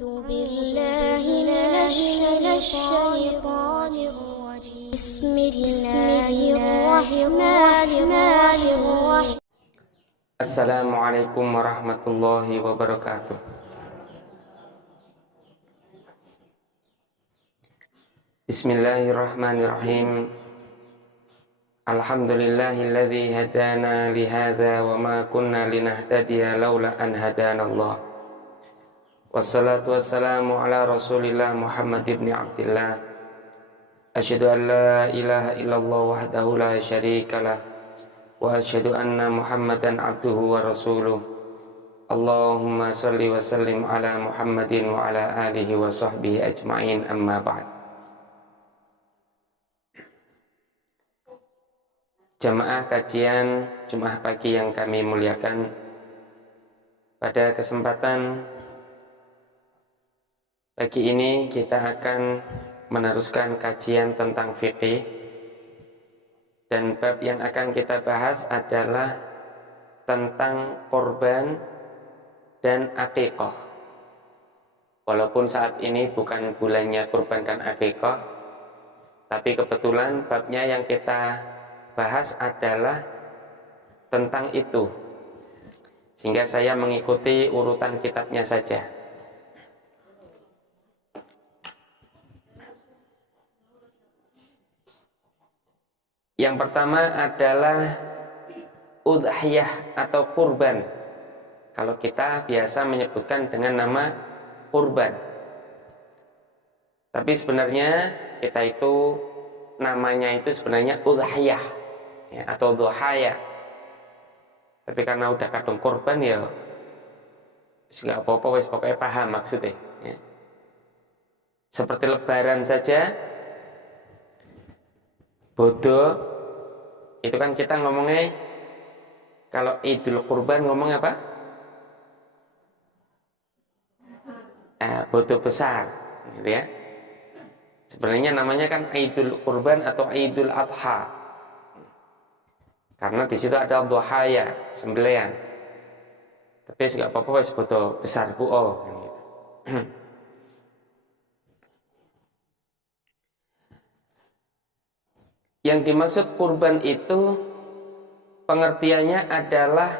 أعوذ بالله من الشيطان الرجيم بسم الله الرحمن الرحيم Assalamualaikum warahmatullahi wabarakatuh. Bismillahirrahmanirrahim. Alhamdulillahilladzi hadana lihadza wa ma kunna linahtadiya laula an hadanallah. Wassalatu wassalamu ala Rasulillah Muhammad ibn Abdillah. Asyhadu an la ilaha illallah wahdahu la syarikalah wa asyhadu anna Muhammadan abduhu wa rasuluh. Allahumma salli wa sallim ala Muhammadin wa ala alihi wa sahbihi ajma'in, amma ba'd. Jamaah kajian Jumat pagi yang kami muliakan, pada kesempatan pagi ini kita akan meneruskan kajian tentang fikih, dan bab yang akan kita bahas adalah tentang kurban dan akikah. Walaupun saat ini bukan bulannya kurban dan akikah, tapi kebetulan babnya yang kita bahas adalah tentang itu, sehingga saya mengikuti urutan kitabnya saja. Yang pertama adalah udhiyah atau kurban. Kalau kita biasa menyebutkan dengan nama kurban, tapi sebenarnya kita itu namanya itu sebenarnya udhiyah ya, atau duhaya. Tapi karena udah kadung kurban ya nggak apa-apa, wis pokoknya paham maksudnya ya. Seperti lebaran saja, bodoh itu kan kita ngomongnya, kalau Idul Kurban ngomong apa? Bodoh besar gitu ya. Sebenarnya namanya kan Idul Kurban atau Idul Adha, karena di situ ada duhaya, sembelihan. Tapi nggak apa-apa, wis bodoh besar bu oh gitu. Yang dimaksud kurban itu pengertiannya adalah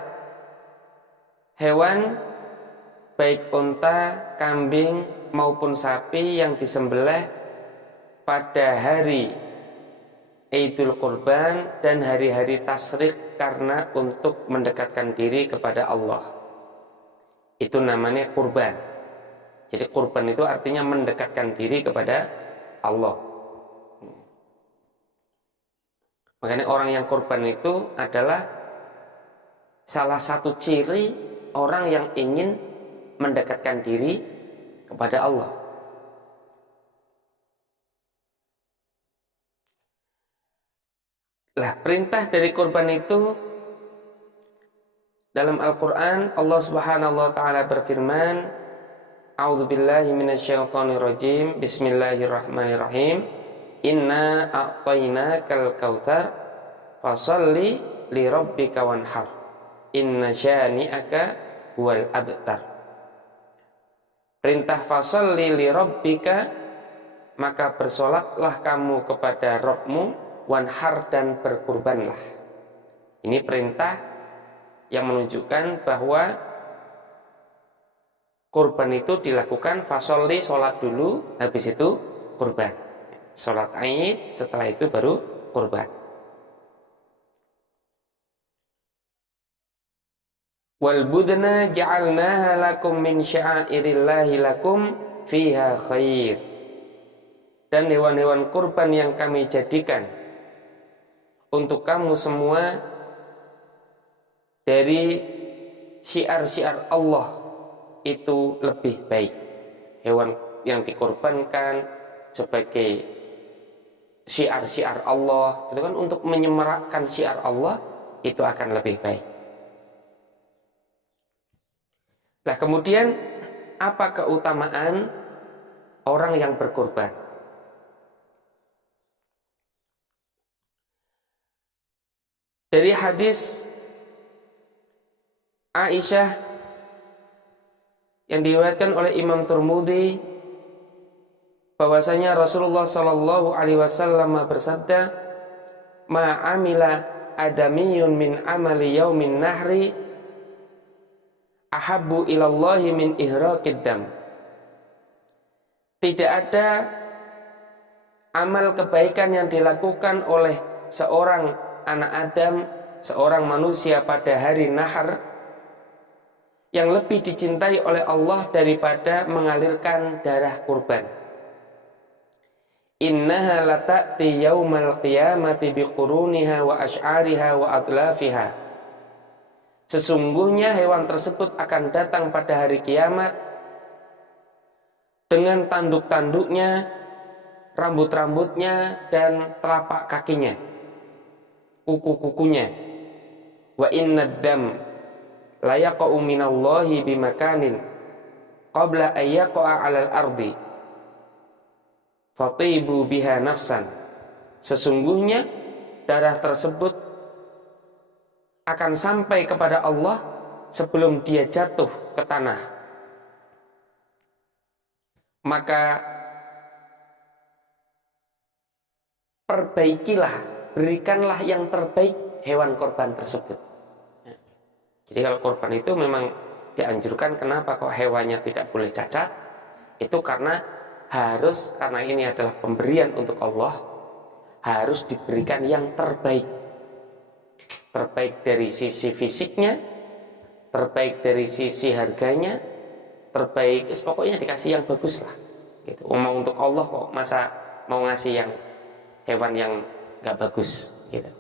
hewan baik unta, kambing maupun sapi yang disembelih pada hari Idul Kurban dan hari-hari tasyrik karena untuk mendekatkan diri kepada Allah. Itu namanya kurban. Jadi kurban itu artinya mendekatkan diri kepada Allah. Makanya orang yang kurban itu adalah salah satu ciri orang yang ingin mendekatkan diri kepada Allah. Lah, perintah dari kurban itu dalam Al-Quran, Allah Subhanahu wa ta'ala berfirman, A'udzubillahi minasyaitonirrajim, Bismillahirrahmanirrahim. Inna a'tainakal kautsar fasholli li rabbika wanhar inna syani'aka huwal abtar. Perintah fasholli li rabbika, maka bersolatlah kamu kepada Rabbmu, wanhar, dan berkurbanlah. Ini perintah yang menunjukkan bahwa kurban itu dilakukan fasholli, sholat dulu, habis itu kurban. Sholat Aid, setelah itu baru kurban. Wal budna ja'alnaha lakum min sya'airillahi lakum fiha khair. Dan hewan-hewan kurban yang kami jadikan untuk kamu semua dari syiar-syiar Allah itu lebih baik. Hewan yang dikorbankan sebagai syiar-syiar Allah itu kan untuk menyemarakkan syiar Allah, itu akan lebih baik. Nah, kemudian apa keutamaan orang yang berkorban? Dari hadis Aisyah yang diriwayatkan oleh Imam Tirmidzi bahwasanya Rasulullah Shallallahu Alaihi Wasallam bersabda, "Ma amila adamiyun min amali yaumin nahri ahabbu ilallahi min ihraqid dam." Tidak ada amal kebaikan yang dilakukan oleh seorang anak Adam, seorang manusia pada hari nahar yang lebih dicintai oleh Allah daripada mengalirkan darah kurban. Innaha lata'ti yaumal qiyamati biquruniha wa ash'ariha wa adlafiha. Sesungguhnya hewan tersebut akan datang pada hari kiamat dengan tanduk-tanduknya, rambut-rambutnya, dan telapak kakinya, kuku-kukunya. Wa innad dam la yaqa'u minallahi bimakanin qabla an yaqa'a 'alal ardi fatibu biha nafsan. Sesungguhnya darah tersebut akan sampai kepada Allah sebelum dia jatuh ke tanah. Maka perbaikilah, berikanlah yang terbaik hewan korban tersebut. Jadi kalau korban itu memang dianjurkan, kenapa kok hewannya tidak boleh cacat? Itu karena ini adalah pemberian untuk Allah, harus diberikan yang terbaik. Terbaik dari sisi fisiknya, terbaik dari sisi harganya, terbaik, pokoknya dikasih yang bagus lah. Gitu. Mau untuk Allah kok masa mau ngasih yang hewan yang gak bagus gitu.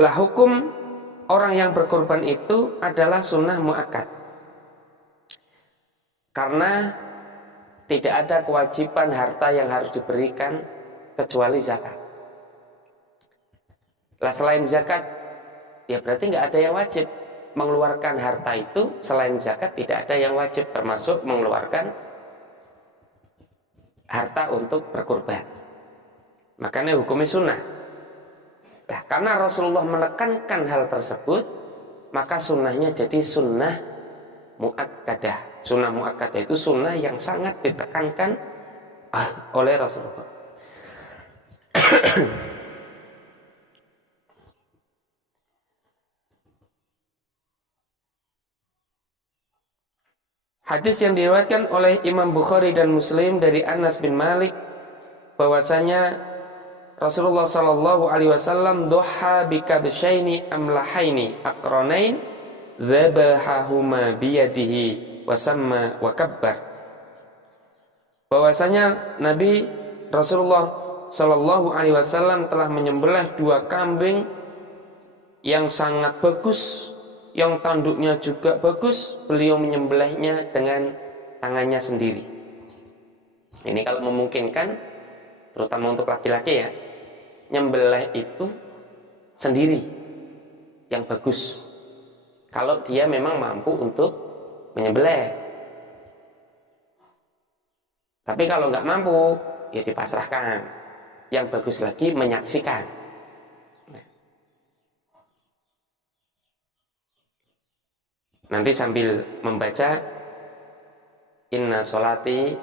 Lah hukum orang yang berkorban itu adalah sunnah muakkad. Karena tidak ada kewajiban harta yang harus diberikan kecuali zakat. Lah selain zakat, ya berarti nggak ada yang wajib. Mengeluarkan harta itu selain zakat tidak ada yang wajib, termasuk mengeluarkan harta untuk berkorban. Makanya hukumnya sunnah. Nah, karena Rasulullah menekankan hal tersebut, maka sunnahnya jadi sunnah muakkadah. Sunnah muakkadah itu sunnah yang sangat ditekankan oleh Rasulullah. Hadis yang diriwayatkan oleh Imam Bukhari dan Muslim dari Anas bin Malik bahwasanya Rasulullah Shallallahu Alaihi Wasallam doha bikabshaini amlahaini aqranain dzabahahuma biyadihi wasamma wa kabbar. Bahwasanya Nabi Rasulullah Shallallahu Alaihi Wasallam telah menyembelih 2 kambing yang sangat bagus, yang tanduknya juga bagus. Beliau menyembelihnya dengan tangannya sendiri. Ini kalau memungkinkan, terutama untuk laki-laki ya, nyembelih itu sendiri yang bagus. Kalau dia memang mampu untuk menyembelih. Tapi kalau nggak mampu, ya dipasrahkan. Yang bagus lagi menyaksikan. Nanti sambil membaca inna sholati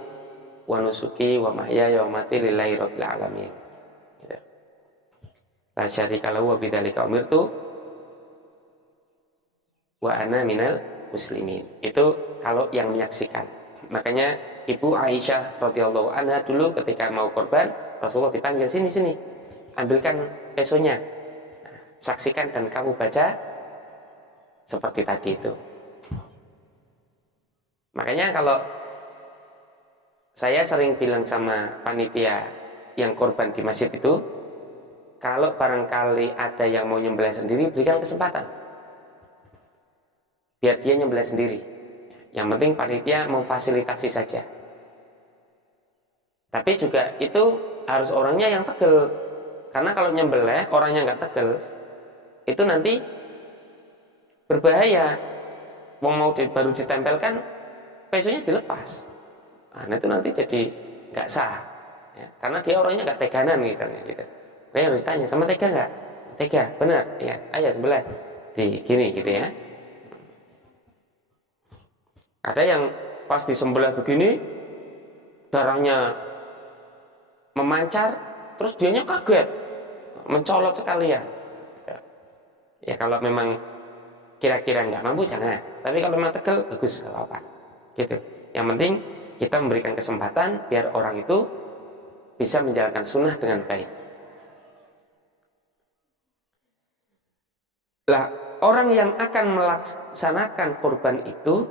wa nusuki wa mahyaya wa mati lillahi rabbil alamin. La syarika lahu wa bidzalika umirtu wa ana minal muslimin. Itu kalau yang menyaksikan. Makanya Ibu Aisyah radhiyallahu anha dulu ketika mau korban, Rasulullah dipanggil, sini, ambilkan pesonya, saksikan dan kamu baca seperti tadi itu. Makanya kalau saya sering bilang sama panitia yang korban di masjid itu, kalau barangkali ada yang mau nyembelih sendiri, berikan kesempatan. Biar dia nyembelih sendiri. Yang penting panitia memfasilitasi saja. Tapi juga itu harus orangnya yang tegel. Karena kalau nyembelih orangnya nggak tegel, itu nanti berbahaya. Baru ditempelkan, pesonya dilepas. Nah itu nanti jadi nggak sah. Ya, karena dia orangnya nggak teganan misalnya gitu. Kayak harus ditanya, sama tega nggak? tega, benar, ya, ayo sebelah, di gini gitu ya. Ada yang pas disembelih begini, darahnya memancar, terus dianya kaget, mencolot sekalian. Ya kalau memang kira-kira nggak mampu jangan. Tapi kalau memang tegel, bagus, nggak apa-apa. Gitu. Yang penting kita memberikan kesempatan biar orang itu bisa menjalankan sunnah dengan baik. Lah, orang yang akan melaksanakan kurban itu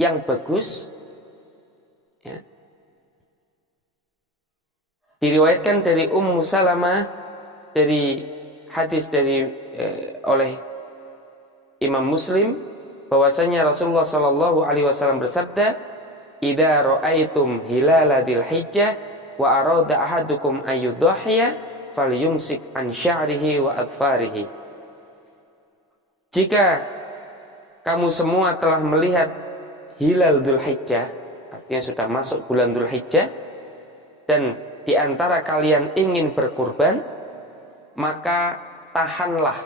yang bagus, ya, diriwayatkan dari Ummu Salamah dari hadis oleh Imam Muslim bahwasanya Rasulullah Shallallahu Alaihi Wasallam bersabda, "Idza ra'aitum hilala dzil hijjah wa arada ahadukum ayyudhiya falyumsik an sya'rihi wa adfarihi." Jika kamu semua telah melihat hilal Dzulhijjah, artinya sudah masuk bulan Dzulhijjah, dan di antara kalian ingin berkurban, maka tahanlah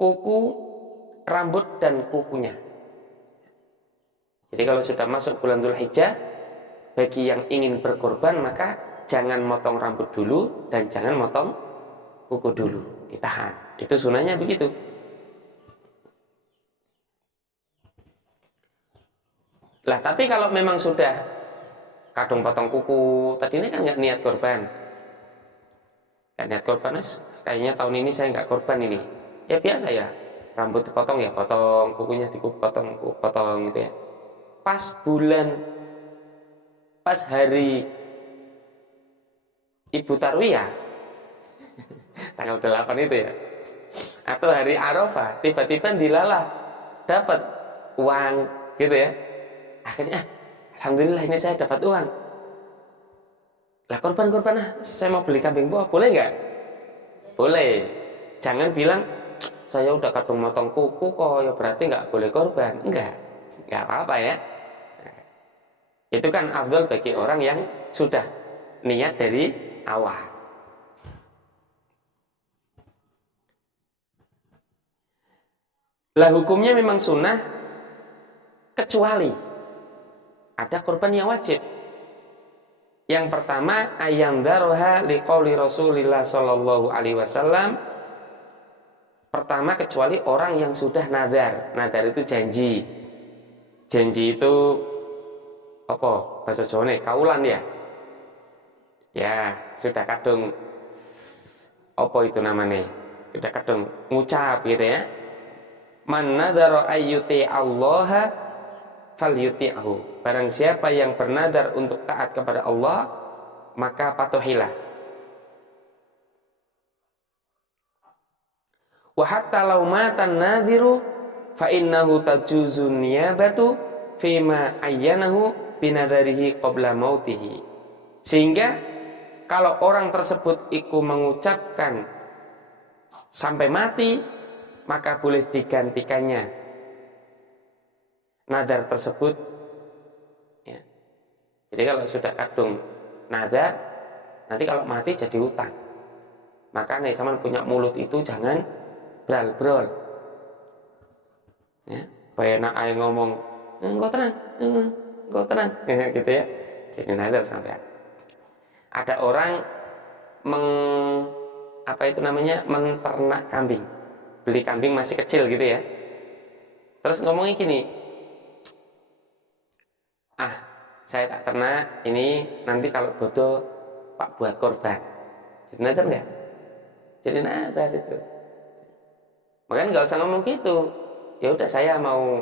kuku, rambut dan kukunya. Jadi kalau sudah masuk bulan Dzulhijjah, bagi yang ingin berkurban maka jangan motong rambut dulu dan jangan motong kuku dulu, ditahan. Itu sunahnya begitu. Lah tapi kalau memang sudah kadung potong kuku, tadi ini kan nggak niat korban, nggak niat korban, kayaknya tahun ini saya nggak korban ini. Ya biasa ya, rambut dipotong ya potong, kukunya dipotong, potong gitu ya. Pas hari Ibu Tarwiyah, tanggal 8 itu ya, atau hari Arafah, tiba-tiba dilalah dapat uang gitu ya. Akhirnya alhamdulillah ini saya dapat uang. Lah korban saya mau beli kambing buah, boleh nggak? Boleh. Jangan bilang saya udah kadung motong kuku kok, ya berarti nggak boleh korban. Nggak apa-apa ya. Itu kan afdal bagi orang yang sudah niat dari awal. Lah hukumnya memang sunnah, kecuali ada korban yang wajib. Yang pertama, ayam daroha liqauli Rasulillah Shallallahu Alaihi Wasallam. Pertama, kecuali orang yang sudah nadar. Nadar itu janji. Janji itu apa? Bahasa Jawa nih, kaulan ya. Ya, sudah kadung apa itu namanya? Sudah kadung ngucap gitu ya. Man nadara ayyuti Allah falyuti'hu. Barang siapa yang bernadar untuk taat kepada Allah, maka patuhilah. Wa hatta law matan nadhiru fa innahu tajuzun niyabatu fima ayyanahu binadarihi qabla mautihi. Sehingga kalau orang tersebut ikut mengucapkan sampai mati, maka boleh digantikannya nadar tersebut ya. Jadi kalau sudah kadung nadar, nanti kalau mati jadi hutang. Maka nih sama punya mulut itu jangan bral-brol ya. Bayana ae ngomong engko tenang gitu ya. Jadi nadar sampai ada orang menternak kambing. Beli kambing masih kecil gitu ya. Terus ngomongnya gini, saya tak ternak, ini nanti kalau bodoh Pak buat korban. Jadi nadar nggak? Jadi nadar itu. Makanya nggak usah ngomong gitu. Ya udah saya mau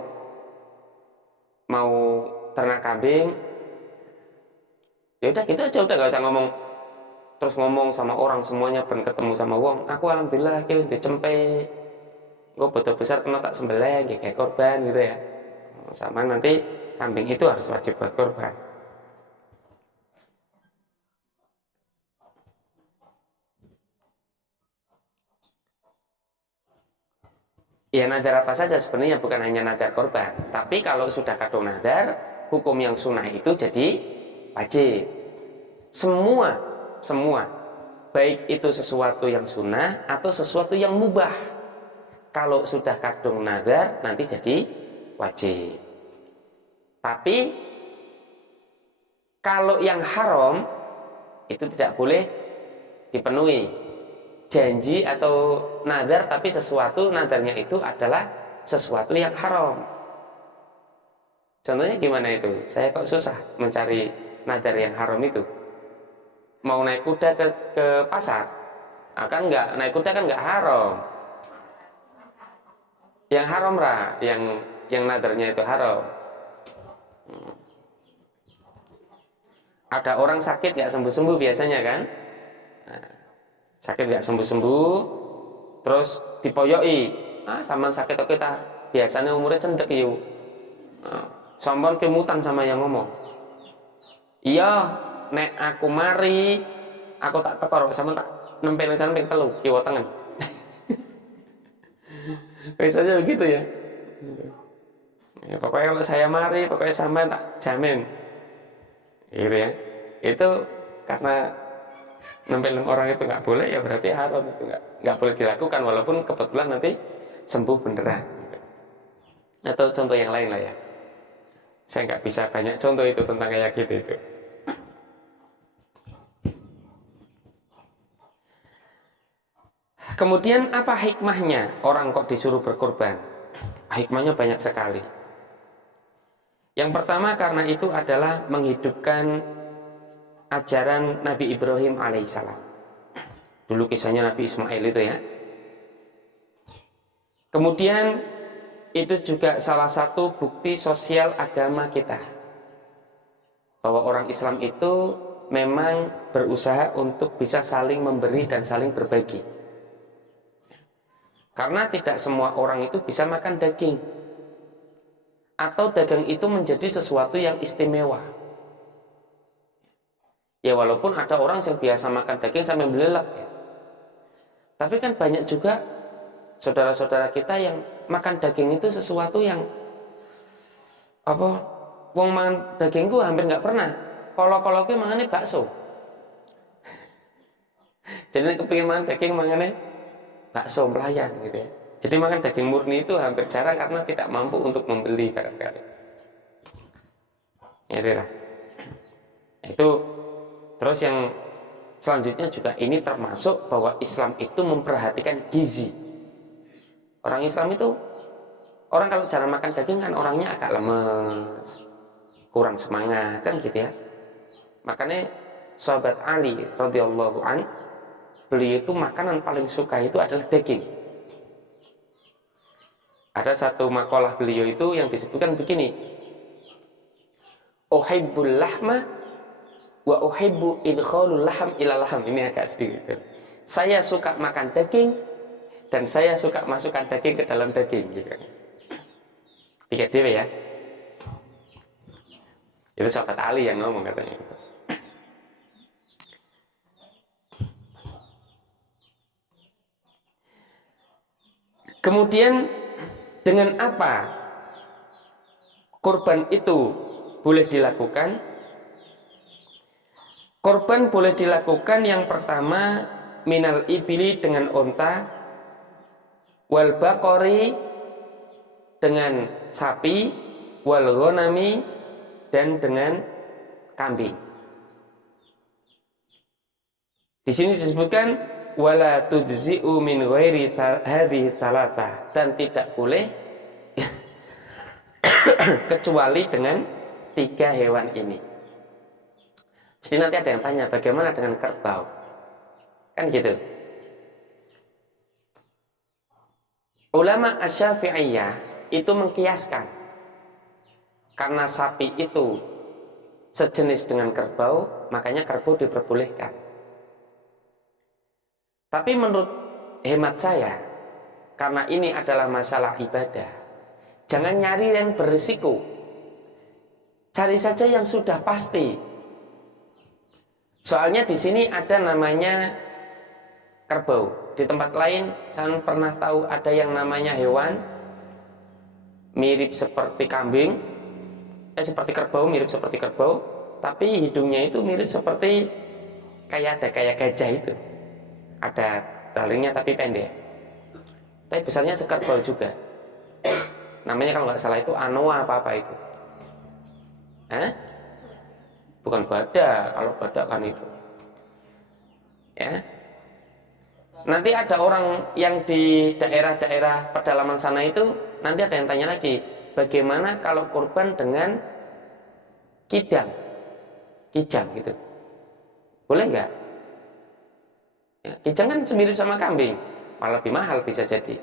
ternak kambing. Ya udah gitu aja, udah nggak usah ngomong. Terus ngomong sama orang semuanya ben ketemu sama wong. Aku alhamdulillah wis dicempe. Gue bodoh besar kena tak sembelih kayak korban gitu ya. Sama nanti kambing itu harus wajib buat korban. Ya nadar apa saja sebenarnya, bukan hanya nadar korban. Tapi kalau sudah kadung nadar, hukum yang sunnah itu jadi wajib. Semua baik itu sesuatu yang sunnah atau sesuatu yang mubah. Kalau sudah kadung nazar nanti jadi wajib. Tapi kalau yang haram itu tidak boleh dipenuhi. Janji atau nazar tapi sesuatu nazarnya itu adalah sesuatu yang haram. Contohnya gimana itu? Saya kok susah mencari nazar yang haram itu. Mau naik kuda ke pasar, kan nggak, naik kuda kan nggak haram. Yang haram lah, yang nazarnya itu haram. Ada orang sakit nggak sembuh-sembuh biasanya kan? Nah, sakit nggak sembuh-sembuh, terus dipoyoi, sampean sakit kok kita biasanya umurnya cendek yuk. Sampean kemutan sama yang ngomong. Iya, nek aku mari, aku tak tekor sama tak nempel sampai telu kiwa tangan. Biasanya begitu ya. Ya, pokoknya kalau saya mari, pokoknya sampean tak jamin. Gitu ya. Itu karena nempelin orang itu nggak boleh, ya berarti haram, itu nggak boleh dilakukan walaupun kebetulan nanti sembuh beneran. Atau contoh yang lain lah ya. Saya nggak bisa banyak contoh itu tentang kayak gitu itu. Kemudian apa hikmahnya orang kok disuruh berkorban? Hikmahnya banyak sekali. Yang pertama karena itu adalah menghidupkan ajaran Nabi Ibrahim alaihissalam. Dulu kisahnya Nabi Ismail itu ya. Kemudian itu juga salah satu bukti sosial agama kita. Bahwa orang Islam itu memang berusaha untuk bisa saling memberi dan saling berbagi. Karena tidak semua orang itu bisa makan daging. Atau daging itu menjadi sesuatu yang istimewa. Ya walaupun ada orang yang biasa makan daging sampai melelap ya. Tapi kan banyak juga saudara-saudara kita yang makan daging itu sesuatu yang wong mangan dagingku hampir nggak pernah. Kalau gue mangannya bakso. Jadi kepingin mangan daging mangannya bakso pelayan gitu ya. Jadi makan daging murni itu hampir jarang karena tidak mampu untuk membeli barangkali. Ya itulah. Itu terus yang selanjutnya juga ini termasuk bahwa Islam itu memperhatikan gizi. Orang Islam itu, orang kalau jarang makan daging kan orangnya agak lemes, kurang semangat kan gitu ya. Makanya sahabat Ali radhiyallahu an, beliau itu makanan paling suka itu adalah daging. Ada satu makalah beliau itu yang disebutkan begini, uhibbul lahma wa uhibbu idkhalul laham ila laham. Ini agak sedikit. Saya suka makan daging dan saya suka masukkan daging ke dalam daging gitu. Pikir dewe ya. Itu sahabat Ali yang ngomong katanya. Kemudian dengan apa kurban itu boleh dilakukan? Kurban boleh dilakukan yang pertama minal ibili dengan onta, wal baqari dengan sapi, wal ghanami dan dengan kambing. Di sini disebutkan wala tujzi'u min ghairi hadhihi thalatha, dan tidak boleh kecuali dengan 3 hewan ini. Mesti nanti ada yang tanya bagaimana dengan kerbau, kan gitu. Ulama Asy-Syafi'iyah itu mengkiaskan karena sapi itu sejenis dengan kerbau, makanya kerbau diperbolehkan. Tapi menurut hemat saya, karena ini adalah masalah ibadah, jangan nyari yang berisiko. Cari saja yang sudah pasti. Soalnya di sini ada namanya kerbau. Di tempat lain saya pernah tahu ada yang namanya hewan mirip seperti kambing, seperti kerbau, mirip seperti kerbau, tapi hidungnya itu mirip seperti kayak gajah itu. ada talinya tapi pendek, tapi besarnya sekerbau juga. Namanya kalau nggak salah itu anoa apa itu. Bukan badak, kalau badak kan itu. Ya. Nanti ada orang yang di daerah-daerah pedalaman sana itu, nanti ada yang tanya lagi, bagaimana kalau kurban dengan kijang gitu, boleh nggak? Ya, kijang kan mirip sama kambing, malah lebih mahal bisa jadi.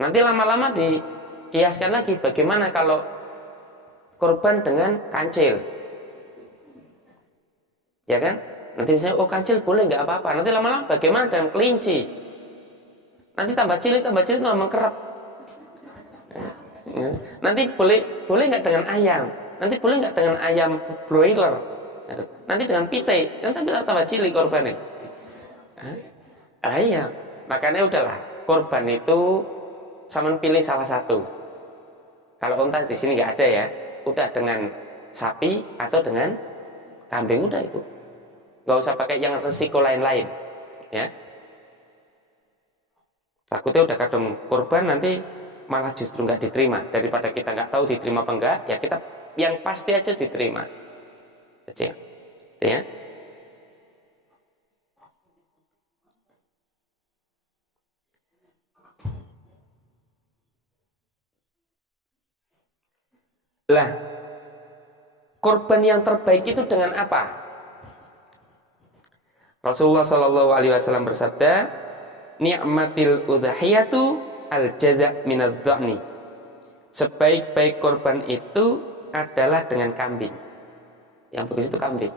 Nanti lama-lama dikiaskan lagi, bagaimana kalau kurban dengan kancil, ya kan? Nanti misalnya, kancil boleh nggak apa-apa. Nanti lama-lama bagaimana dengan kelinci? Nanti tambah cilik nggak mengkeret. Nanti boleh nggak dengan ayam? Nanti boleh nggak dengan ayam broiler? Nanti dengan pitik, nanti tambah cilik korbannya. Ayam. Makanya udahlah, korban itu sama pilih salah satu. Kalau unta di sini nggak ada ya, udah dengan sapi atau dengan kambing, udah itu. Nggak usah pakai yang resiko lain-lain, ya. Takutnya udah kadang korban nanti malah justru nggak diterima. Daripada kita nggak tahu diterima apa enggak, ya kita yang pasti aja diterima. Aja, ya. Lah, korban yang terbaik itu dengan apa? Rasulullah Shallallahu Alaihi Wasallam bersabda, "Ni'matil udhiyatu al-jaza' minadh dha'ni." Sebaik-baik korban itu adalah dengan kambing. Yang bagus itu kambing.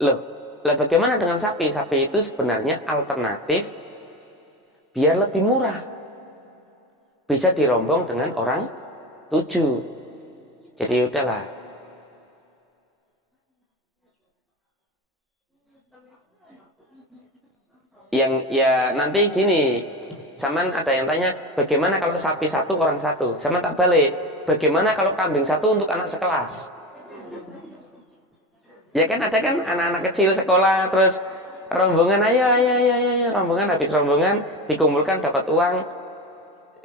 Loh, bagaimana dengan sapi? Sapi itu sebenarnya alternatif biar lebih murah. Bisa dirombong dengan orang 7. Jadi udahlah. Yang ya nanti gini, Saman ada yang tanya, bagaimana kalau sapi satu orang satu? Sama tak balik, bagaimana kalau kambing satu untuk anak sekelas? Ya kan ada kan anak-anak kecil sekolah, terus rombongan ayo, rombongan, habis rombongan dikumpulkan dapat uang,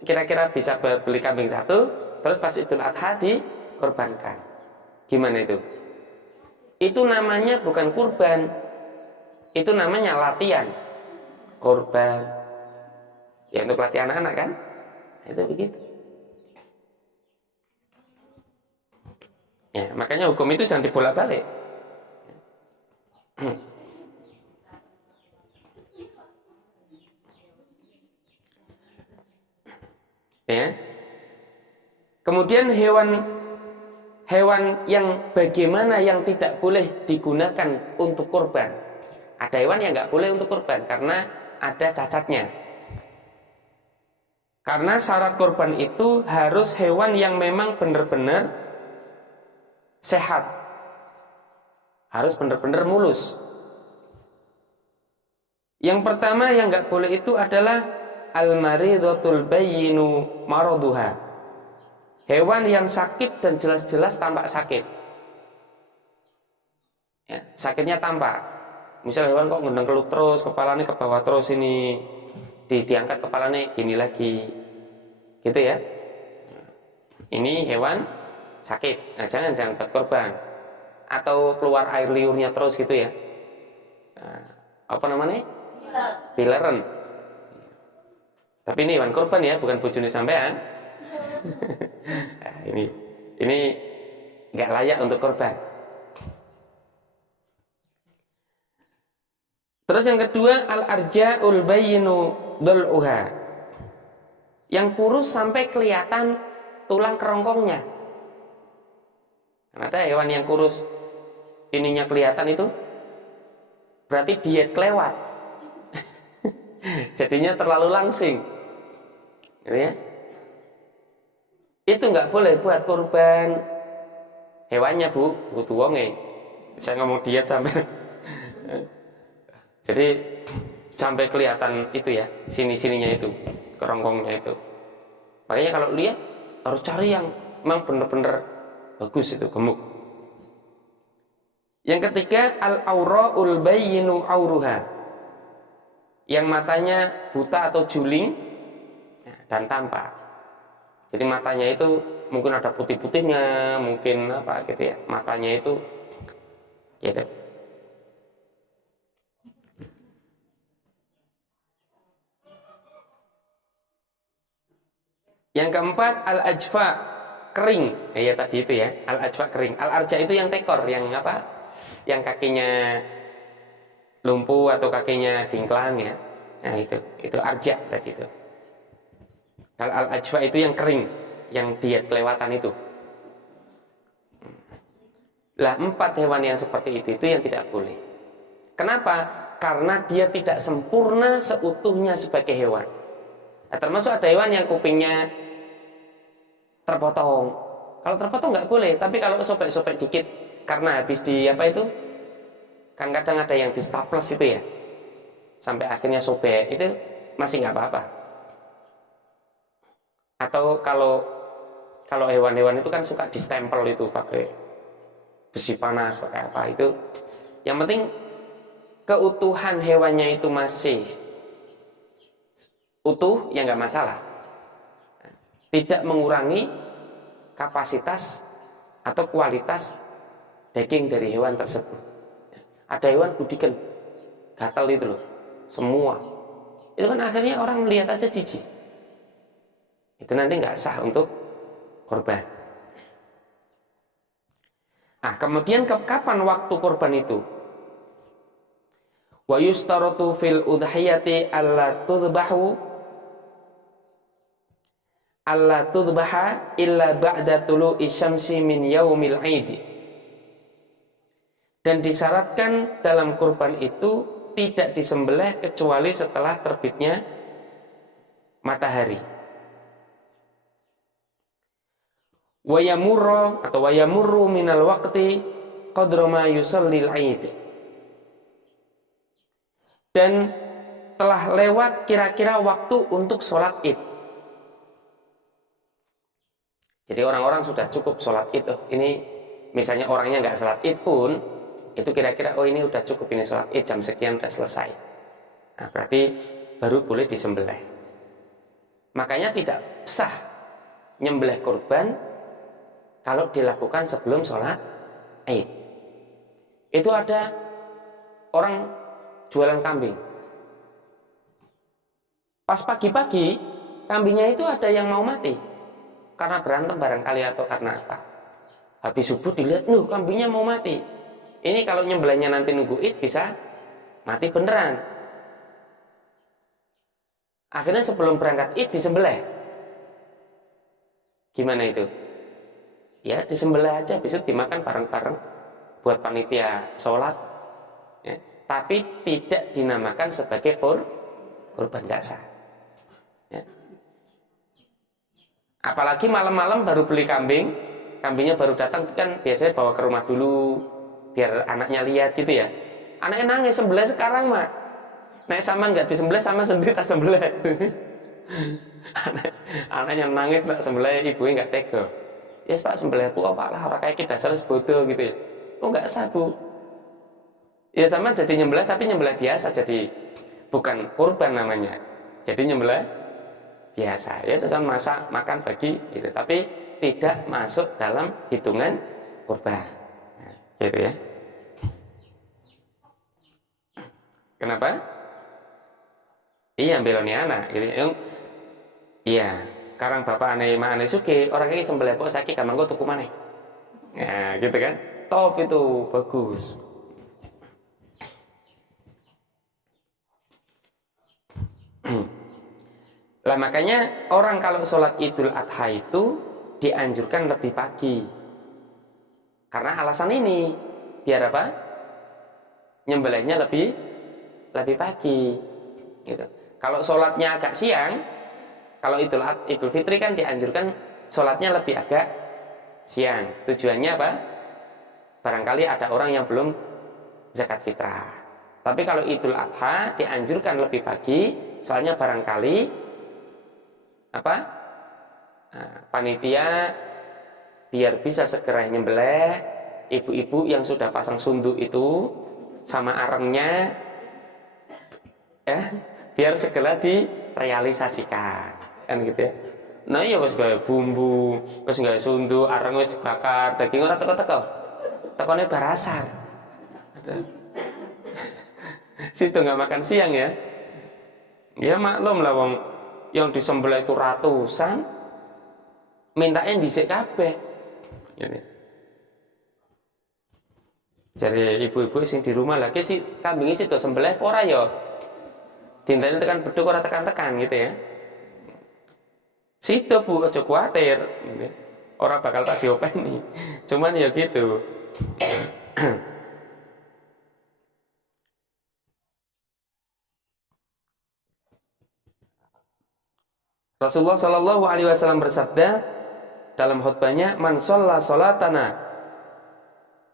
kira-kira bisa beli kambing satu, terus pas Idul Adha dikorbankan. Gimana itu? Itu namanya bukan kurban, itu namanya latihan. Korban ya untuk latih anak-anak kan, itu begitu ya. Makanya hukum itu jangan dibolak-balik ya. Kemudian hewan yang bagaimana yang tidak boleh digunakan untuk kurban. Ada hewan yang nggak boleh untuk kurban karena ada cacatnya. Karena syarat kurban itu harus hewan yang memang benar-benar sehat, harus benar-benar mulus. Yang pertama yang nggak boleh itu adalah al-maridhatul bayyinu maraduha. Hewan yang sakit dan jelas-jelas tampak sakit. Ya, sakitnya tampak. Misal hewan kok ngendang keluk terus, kepalanya ke bawah terus, ini diangkat kepalanya gini lagi, gitu ya. Ini hewan sakit, nah jangan buat korban. Atau keluar air liurnya terus gitu ya. Nah, apa namanya? Pileren. Tapi ini hewan korban ya, bukan bojone sampean. Nah, ini nggak layak untuk korban. Terus yang kedua, al-arja'ul bayyinu dhul'uha. Yang kurus sampai kelihatan tulang kerongkongnya. Karena ada hewan yang kurus ininya kelihatan itu berarti diet kelewat. Jadinya terlalu langsing. Gitu ya. Itu nggak boleh buat kurban. Hewannya butuh wonge. Saya ngomong diet sampai jadi sampai kelihatan itu ya, sini-sininya itu, kerongkongnya itu. Makanya kalau lihat harus cari yang memang benar-benar bagus itu, gemuk. Yang ketiga, al-aura'ul bayyinu auruha. yang matanya buta atau juling dan tampak. Jadi matanya itu mungkin ada putih-putihnya, mungkin apa gitu ya, matanya itu gitu. Yang keempat al-ajfa, kering. Ya tadi itu ya, al-ajfa kering. Al-arja itu yang tekor, yang apa? Yang kakinya lumpuh atau kakinya dingklang ya. Nah itu arja tadi itu. Kalau al-ajfa itu yang kering, yang diet kelewatan itu. Lah 4 hewan yang seperti itu yang tidak boleh. Kenapa? Karena dia tidak sempurna seutuhnya sebagai hewan. Nah, termasuk ada hewan yang kupingnya terpotong. Kalau terpotong nggak boleh, tapi kalau sobek-sobek dikit karena habis di apa itu, kan kadang ada yang di staples itu ya, sampai akhirnya sobek, itu masih nggak apa-apa. Atau kalau hewan-hewan itu kan suka distempel itu pakai besi panas, pakai apa itu. Yang penting keutuhan hewannya itu masih utuh, ya nggak masalah. Tidak mengurangi kapasitas atau kualitas daging dari hewan tersebut. Ada hewan gudikan, gatal itu loh, semua. Itu kan akhirnya orang melihat aja jijik. Itu nanti nggak sah untuk korban. Nah, kemudian kapan waktu korban itu? Wa yustaratu fil udhiyati alla tudbaha illa ba'da tulu'i syamsi min yaumil 'id. Dan disyaratkan dalam kurban itu tidak disembelih kecuali setelah terbitnya matahari. Wa yamurru minal waqti qadra ma yusallil 'id. Dan telah lewat kira-kira waktu untuk sholat id. Jadi orang-orang sudah cukup sholat id. Ini misalnya orangnya nggak sholat id pun, itu kira-kira ini udah cukup, ini sholat id jam sekian udah selesai. Nah, berarti baru boleh disembelih. Makanya tidak sah nyembelih kurban kalau dilakukan sebelum sholat id. Itu ada orang jualan kambing. Pas pagi-pagi kambingnya itu ada yang mau mati karena berantem barangkali atau karena apa. Habis subuh dilihat, kambingnya mau mati. Ini kalau nyembelihnya nanti nunggu id bisa mati beneran. Akhirnya sebelum berangkat id disembelih. Gimana itu? Ya disembelih aja, besok dimakan bareng-bareng buat panitia sholat. Ya. Tapi tidak dinamakan sebagai kurban dasar. Ya. Apalagi malam-malam baru beli kambing, kambingnya baru datang kan biasanya bawa ke rumah dulu biar anaknya lihat gitu ya. Anaknya nangis, sembelih sekarang mak. Nek sama nggak disembelih sama sendiri tak sembelih. Anaknya nangis tak sembelih, ibunya nggak tega. Yes pak sembelih bu, apa lah orang kayak kita dasar bodoh gitu ya. Oh nggak sah bu. Ya sama jadi nyembelih tapi nyembelih biasa, jadi bukan kurban namanya. Jadi nyembelih biasa ya, terus masak makan bagi gitu, tapi tidak masuk dalam hitungan kurban. Nah, gitu ya. Kenapa? Iya beloni anak gitu. Iya, karang bapak ane ma ane suke orang ini sembelih kok sakit kamanggo tuku maneh. Nah, gitu kan? Top itu, bagus. Lah makanya orang kalau sholat Idul Adha itu dianjurkan lebih pagi. Karena alasan ini, biar apa? Nyembelihnya lebih pagi. Gitu. Kalau sholatnya agak siang, kalau Idul Fitri kan dianjurkan sholatnya lebih agak siang. Tujuannya apa? Barangkali ada orang yang belum zakat fitrah. Tapi kalau Idul Adha dianjurkan lebih pagi, soalnya barangkali apa? Nah, panitia biar bisa segera nyembelih, ibu-ibu yang sudah pasang sunduk itu sama arengnya ya, biar segera direalisasikan, kan gitu ya. Nah iya wis gawe bumbu, wis gawe sundu, areng wis bakar, daging ora teko-teko. Tekone barasar. Situ nggak makan siang ya. Ya maklum lah wong yang disembelih itu ratusan, mintanya dhisik kabeh. Gitu. Jadi ibu-ibu sing di rumah lagi sih kambing isi tuh sembelih ora ya. Dinteni tekan beduk ora tekan-tekan gitu ya. Situ Bu aja kuwatir gitu. Ora bakal tak diopeni. Cuman ya gitu. Rasulullah Shallallahu alaihi wasallam bersabda dalam khutbahnya, "Man shalla salatana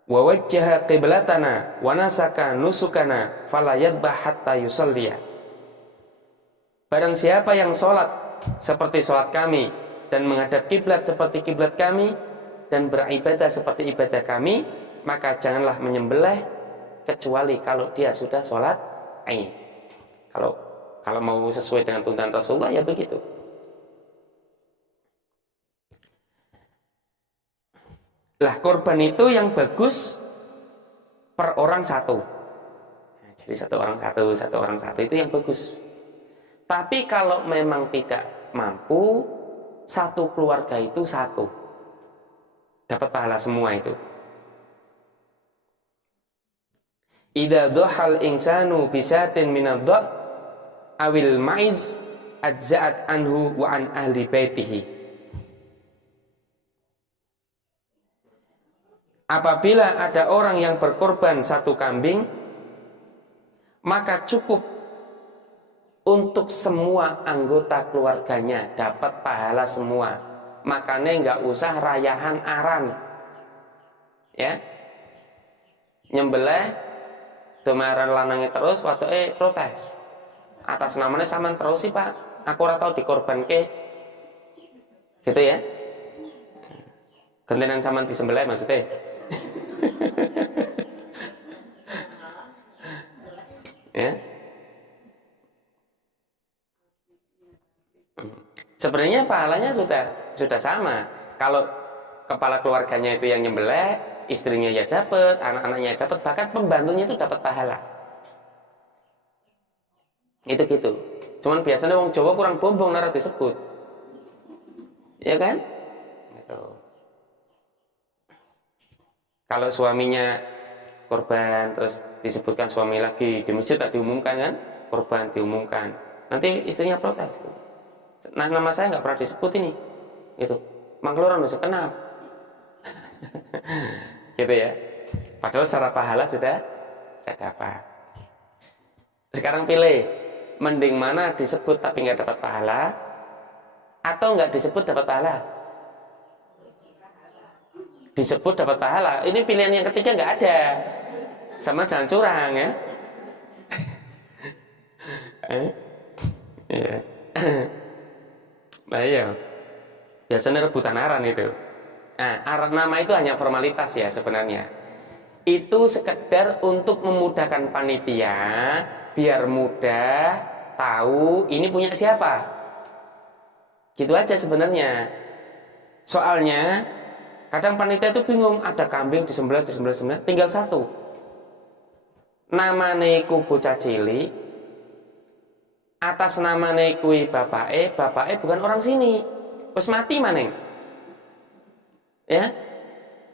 wa wajjaha qiblatana wa nasaka nusukana fala yadbah hatta yusalliya." Barang siapa yang sholat seperti sholat kami dan menghadap kiblat seperti kiblat kami dan beribadah seperti ibadah kami, maka janganlah menyembelih kecuali kalau dia sudah sholat Aid. Kalau mau sesuai dengan tuntunan Rasulullah ya begitu. Lah korban itu yang bagus per orang satu. Nah, jadi satu orang satu itu yang bagus. Tapi kalau memang tidak mampu, satu keluarga itu satu. Dapat pahala semua itu. Idza dhahal insanu bisatin minadh awil maiz ajza'at anhu wa an ahli baitihi. Apabila ada orang yang berkorban satu kambing, maka cukup untuk semua anggota keluarganya dapat pahala semua. Makanya nggak usah rayahan aran, ya. Nyembelih, domaran lanangi terus, waktu protes. Atas namanya saman terus sih Pak, aku ora tau dikorban ke, gitu ya. Gentenan saman disembelih maksudnya. Ya. Sebenarnya pahalanya sudah sama. Kalau kepala keluarganya itu yang nyembelih, istrinya ya dapat, anak-anaknya dapat, bahkan pembantunya itu dapat pahala. Itu gitu. Cuman biasanya wong Jawa kurang bombong nara disebut. Ya kan? Gitu. Kalau suaminya korban terus disebutkan suami lagi di masjid tak diumumkan kan, korban diumumkan, nanti istrinya protes. Nah nama saya nggak pernah disebut ini, gitu. Mangkluran bisa kenal, gitu ya. Padahal secara pahala sudah dapat. Sekarang pilih, mending mana disebut tapi nggak dapat pahala, atau nggak disebut dapat pahala? Disebut dapat pahala. Ini pilihan yang ketiga nggak ada. Sama jangan curang ya. Iya. Nah iya. Biasanya rebutan aran itu. Nah, aran nama itu hanya formalitas ya sebenarnya. Itu sekedar untuk memudahkan panitia biar mudah tahu ini punya siapa. Gitu aja sebenarnya. Soalnya kadang panitia itu bingung, ada kambing disembelih, tinggal satu. Namane ku bocah cilik, atas namane kuwi bapake bukan orang sini. Wis mati maneng. Ya?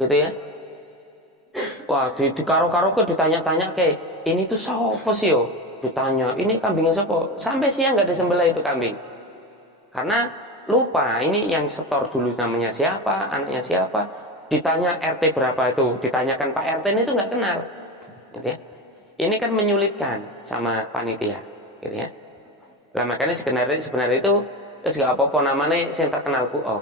Gitu ya. Wah, di karo-karo ke ditanya-tanya ke, ini tuh sapa sih yo? Ditanya, ini kambingnya sapa? Sampai siang enggak disembelih itu kambing. Karena lupa ini yang setor dulu namanya siapa, anaknya siapa. Ditanya RT berapa itu, ditanyakan Pak RT ini itu nggak kenal, gitu ya. Ini kan menyulitkan sama panitia, gitu ya. Lah makanya sebenarnya itu nggak apa-apa namanya yang terkenal Bu O.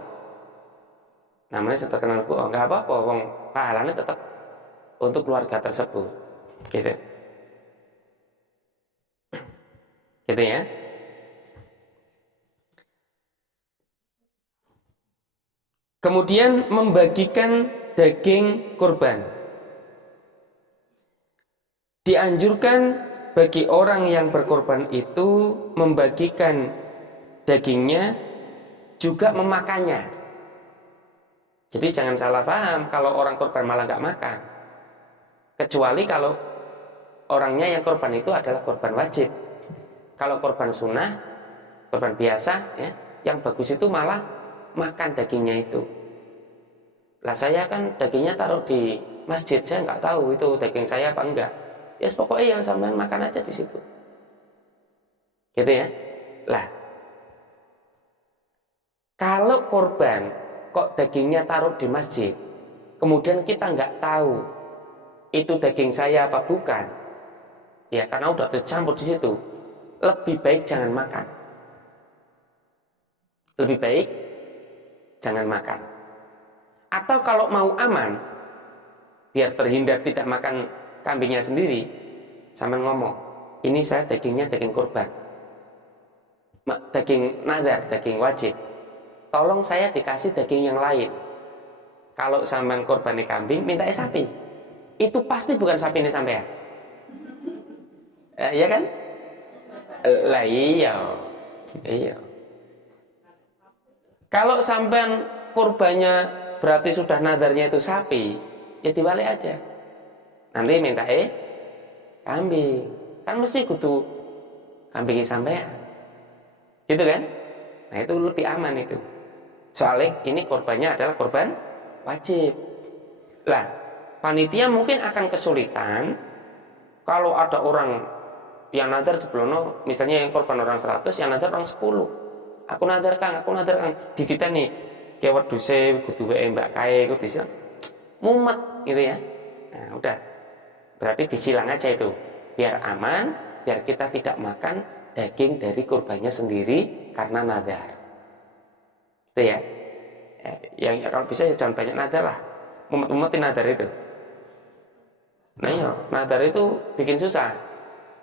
Namanya yang terkenal Bu O, nggak apa-apa, wong pahalanya tetap untuk keluarga tersebut, gitu. Gitu ya. Kemudian membagikan daging kurban. Dianjurkan bagi orang yang berkorban itu membagikan dagingnya juga memakannya. Jadi jangan salah paham kalau orang korban malah nggak makan. Kecuali kalau orangnya yang korban itu adalah korban wajib. Kalau korban sunnah, korban biasa, ya, yang bagus itu malah makan dagingnya itu. Lah saya kan dagingnya taruh di masjid, saya nggak tahu itu daging saya apa enggak. Ya pokoknya yang sampean makan aja di situ. Gitu ya. Lah, kalau korban kok dagingnya taruh di masjid, kemudian kita nggak tahu itu daging saya apa bukan, ya karena udah tercampur di situ, lebih baik jangan makan. Lebih baik jangan makan. Atau kalau mau aman, biar terhindar tidak makan kambingnya sendiri, sambil ngomong, ini saya dagingnya daging kurban, daging nazar, daging wajib. Tolong saya dikasih daging yang lain. Kalau sampean korban kambing, minta sapi. Itu pasti bukan sapi ini sampean. Iya kan? Lah iya. Iya. Kalau sampean kurbannya berarti sudah nadarnya itu sapi, ya dibalik aja. Nanti minta kambing. Kan mesti kudu kambingnya sampean. Gitu kan? Nah itu lebih aman itu. Soalnya ini korbannya adalah korban wajib. Lah, panitia mungkin akan kesulitan kalau ada orang yang nadar sebelumnya, misalnya yang korban orang 100, yang nadar orang 10. Aku nadar Kang. Dikita nih, kayak weduse kudu wae mbak kae kudu disilang. Mumet gitu ya. Nah, udah. Berarti disilang aja itu. Biar aman, biar kita tidak makan daging dari korbannya sendiri karena nadar. Itu ya. Yang kalau bisa ya jangan banyak nadar lah. Mumet-mumetin nadar itu. Nah iya, nadar itu bikin susah.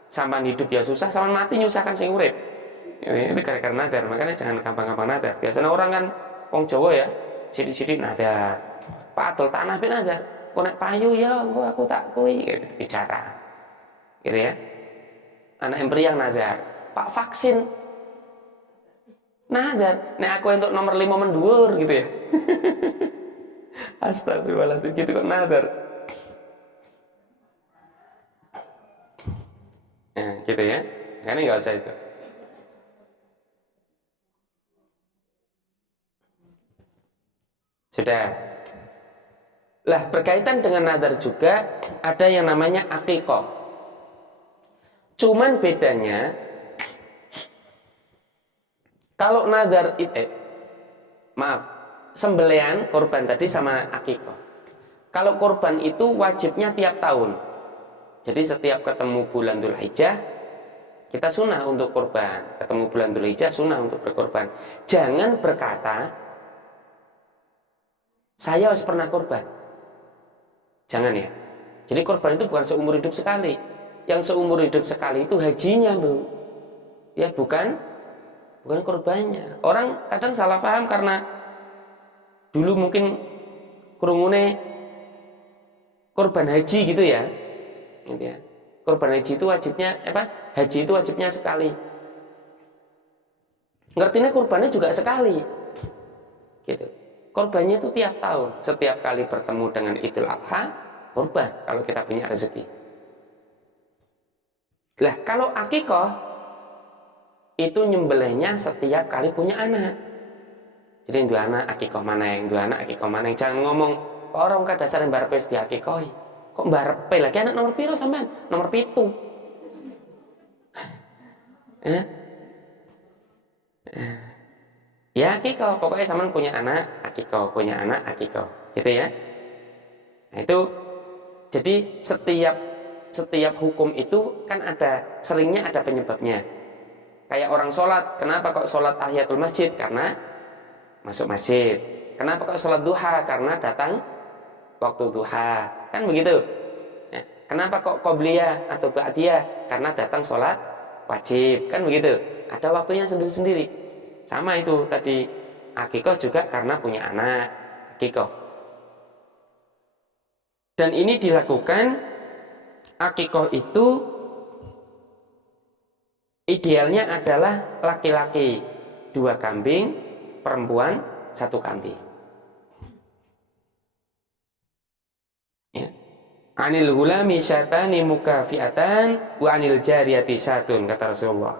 Sampan hidup ya susah, sampan mati nyusahkan sing urip. Itu gara-gara nadar, makanya jangan gampang-gampang nadar. Biasanya orang kan wong Jawa ya, sidik-sidik nadar. Padol tanah pe nadar. Kok nek payu ya engko aku tak kuwi gitu bicara. Gitu ya. Anak embriang nadar. Pak vaksin nadar, nek aku untuk nomor 5 mendur gitu ya. Astagfirullahaladzim, gitu kok nadar. Nah, gitu ya. Kan enggak usah itu. Sudah. Lah, berkaitan dengan nadar juga ada yang namanya akikah. Cuman bedanya kalau nadar sembelihan korban tadi sama akikah. Kalau korban itu wajibnya tiap tahun. Jadi setiap ketemu bulan Dzulhijjah kita sunnah untuk korban. Ketemu bulan Dzulhijjah sunnah untuk berkorban. Jangan berkata saya harus pernah korban. Jangan ya. Jadi korban itu bukan seumur hidup sekali. Yang seumur hidup sekali itu hajinya, Bro. Ya bukan korbannya. Orang kadang salah paham karena dulu mungkin kerungune korban haji gitu ya. Gitu ya. Korban haji itu wajibnya Haji itu wajibnya sekali. Ngertinya korbannya juga sekali. Gitu. Korbannya itu tiap tahun. Setiap kali bertemu dengan Idul Adha, korban kalau kita punya rezeki. Lah, kalau akikah itu nyembelihnya setiap kali punya anak. Jadi dua anak akikah maneng, dua anak akikah maneng. Jangan ngomong orang ka dasar mbarepe di akikah. Kok mbarepe lagi anak nomor piro sampean? Nomor 7. Ya akikah, pokoknya sampean punya anak akikah, punya anak akikah. Gitu ya. Nah, itu jadi setiap hukum itu kan seringnya ada penyebabnya. Kayak orang sholat, kenapa kok sholat tahiyatul masjid? Karena masuk masjid. Kenapa kok sholat duha? Karena datang waktu duha. Kan begitu. Ya. Kenapa kok qobliyah atau ba'diyah? Karena datang sholat wajib. Kan begitu. Ada waktunya sendiri-sendiri. Sama itu tadi. Akikah juga karena punya anak. Akikah. Dan ini dilakukan akikah itu idealnya adalah laki-laki 2 kambing, perempuan 1 kambing. Ya. Anil gulami syatani mukafiatan wa anil jariyati syatun, kata Rasulullah.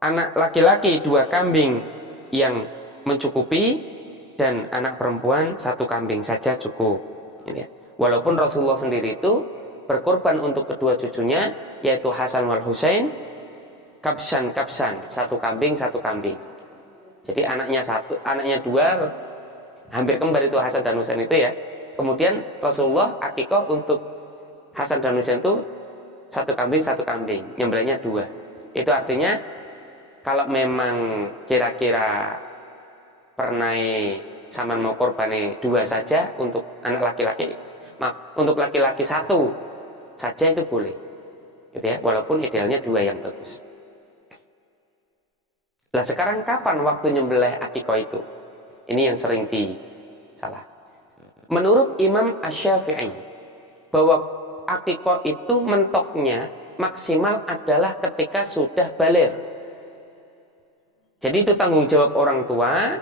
Anak laki-laki 2 kambing yang mencukupi, dan anak perempuan 1 kambing saja cukup. Ya. Walaupun Rasulullah sendiri itu berkorban untuk kedua cucunya, yaitu Hasan wal Husain, kabsan 1 kambing 1 kambing. Jadi anaknya 2, hampir kembar itu Hasan dan Husain itu ya. Kemudian Rasulullah akikah untuk Hasan dan Husain itu 1 kambing 1 kambing, nyembelihnya 2. Itu artinya kalau memang kira-kira pernah sampean mau korbane 2 saja untuk anak laki-laki, untuk laki-laki 1 saja itu boleh, gitu ya. Walaupun idealnya 2 yang bagus. Lah sekarang kapan waktu nyembelih akikah itu? Ini yang sering disalah. Menurut Imam Asy-Syafi'i, bahwa akikah itu mentoknya maksimal adalah ketika sudah baligh. Jadi itu tanggung jawab orang tua